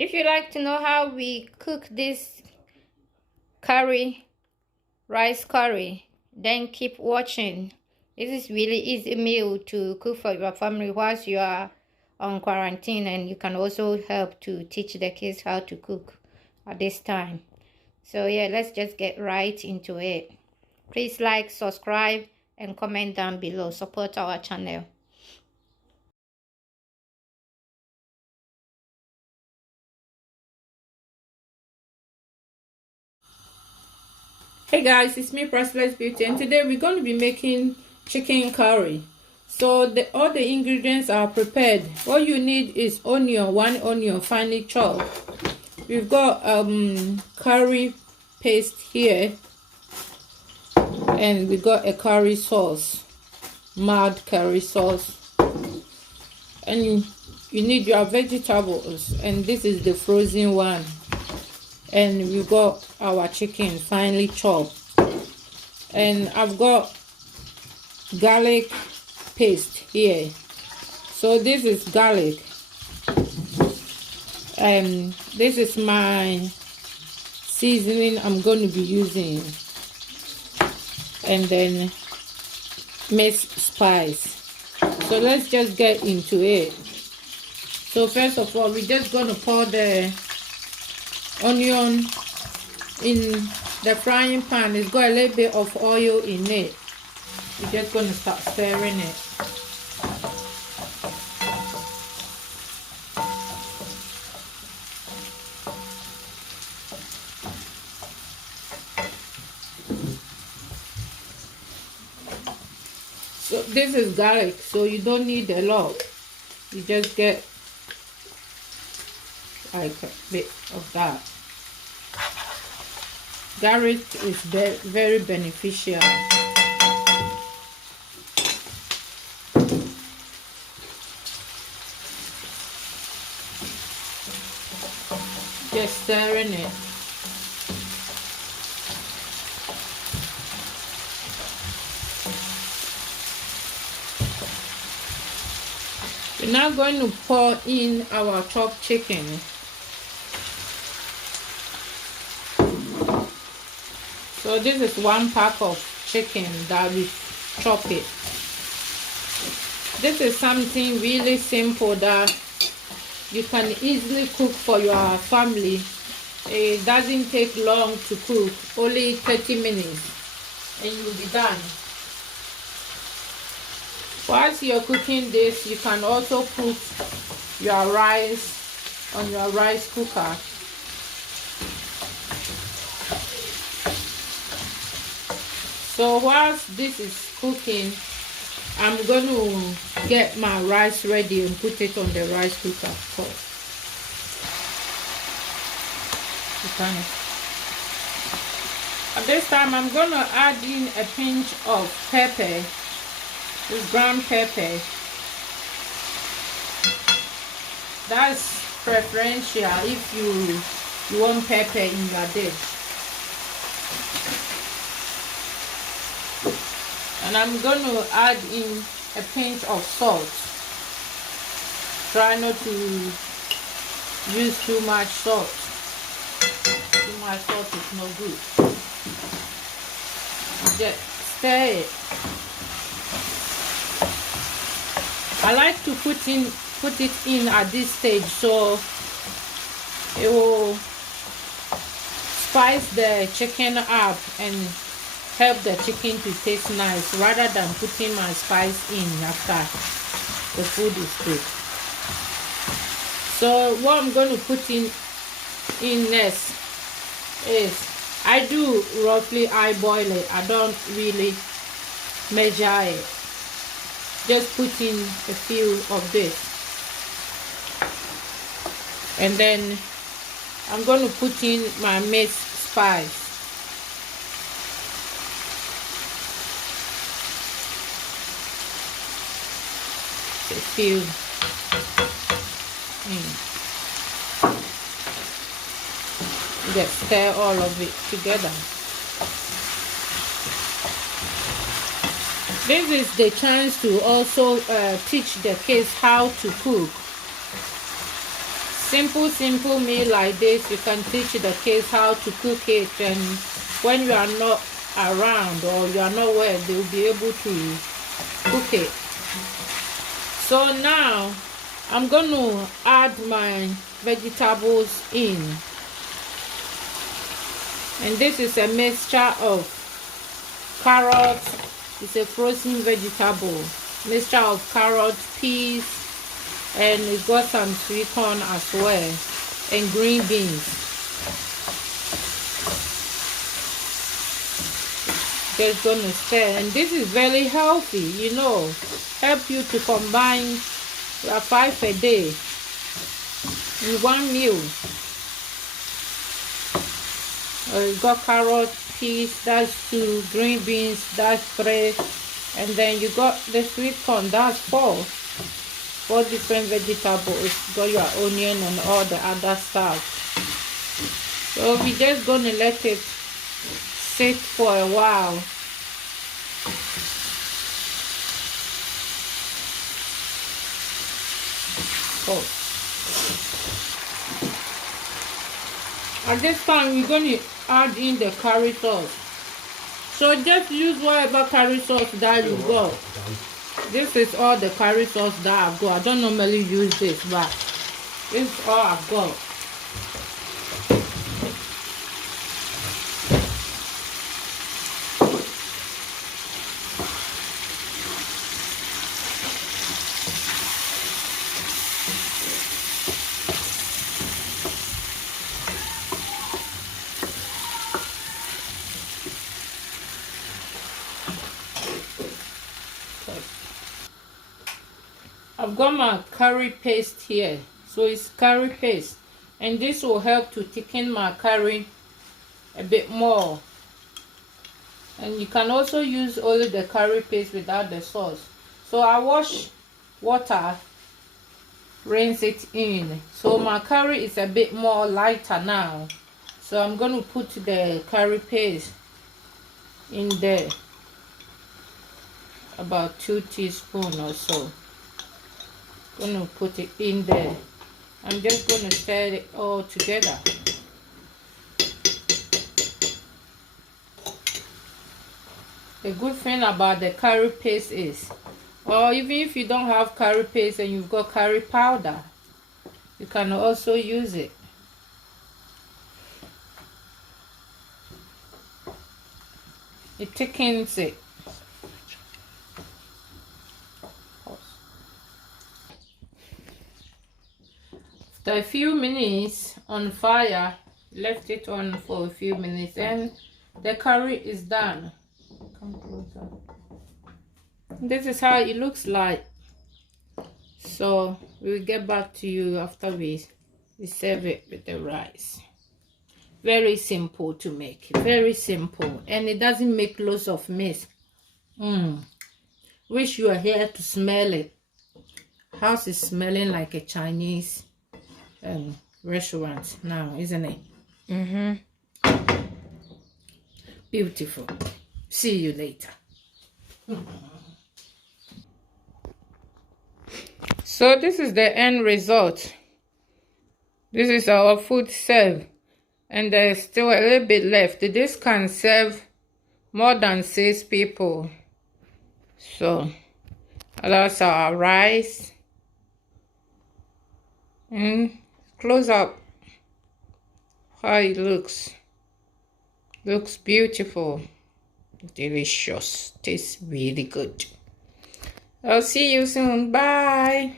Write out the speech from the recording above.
If you like to know how we cook this curry, rice curry, then keep watching. This is really easy meal to cook for your family whilst you are on quarantine, and you can also help to teach the kids how to cook at this time. So yeah, let's just get right into it. Please like, subscribe, and comment down below. Support our channel. Hey guys, it's me, Priceless Beauty, and today we're going to be making chicken curry. So all the ingredients are prepared. All you need is onion, one onion finely chopped. We've got curry paste here, and we got a curry sauce, mild curry sauce, and you need your vegetables, and this is the frozen one. And we got our chicken finely chopped, and I've got garlic paste here. So this is garlic, and this is my seasoning I'm going to be using, and then mixed spice. So let's just get into it. So first of all, we're just going to pour the onion in the frying pan. It's got a little bit of oil in it. We're just going to start stirring it. So this is garlic, so you don't need a lot. You just get like a bit of that. Garlic is very beneficial. Just stirring it. We're now going to pour in our chopped chicken. So this is 1 pack of chicken that we chop it. This is something really simple that you can easily cook for your family. It doesn't take long to cook, only 30 minutes, and you'll be done. Whilst you're cooking this, you can also put your rice on your rice cooker. So whilst this is cooking, I'm going to get my rice ready and put it on the rice cooker first. At this time, I'm going to add in a pinch of pepper, this ground pepper. That's preferential if you want pepper in your dish. And I'm going to add in a pinch of salt. Try not to use too much salt. Too much salt is no good. Just stir it. I like to put it in at this stage, so it will spice the chicken up and help the chicken to taste nice, rather than putting my spice in after the food is cooked. So what I'm going to put in next is, I do roughly eyeball it. I don't really measure it. Just put in a few of this, and then I'm going to put in my mixed spice. A few. Just stir all of it together. This is the chance to also teach the kids how to cook. Simple meal like this, you can teach the kids how to cook it, and when you are not around or you are not well, they will be able to cook it. So now I'm going to add my vegetables in, and this is a mixture of carrots. It's a frozen vegetable mixture of carrots, peas, and it got some sweet corn as well, and green beans. Just gonna stir, and this is very healthy, you know, help you to combine 5 a day in one meal. You got carrot, peas, that's 2, green beans, that's 3, and then you got the sweet corn, that's 4 different vegetables. You got your onion and all the other stuff. So we're just gonna let it sit for a while. Oh. At this time, we're going to add in the curry sauce. So just use whatever curry sauce that you got. This is all the curry sauce that I've got. I don't normally use this, but this is all I've got. I've got my curry paste here, so it's curry paste, and this will help to thicken my curry a bit more. And you can also use only the curry paste without the sauce. So I wash water, rinse it in, so my curry is a bit more lighter now. So I'm going to put the curry paste in there, about 2 teaspoons or so. Gonna put it in there. I'm just gonna stir it all together. The good thing about the curry paste is, or even if you don't have curry paste and you've got curry powder, you can also use it. It thickens it. After a few minutes on fire, left it on for a few minutes, and the curry is done. Come closer. This is how it looks like. So we'll get back to you after we serve it with the rice. Very simple to make, very simple, and it doesn't make lots of mess. Wish you were here to smell it. House is smelling like a Chinese restaurant now, isn't it? Beautiful. See you later. So this is the end result. This is our food served, and there's still a little bit left. This can serve more than 6 people. So that's our rice. And close up how it looks. Looks beautiful, delicious, tastes really good. I'll see you soon. Bye.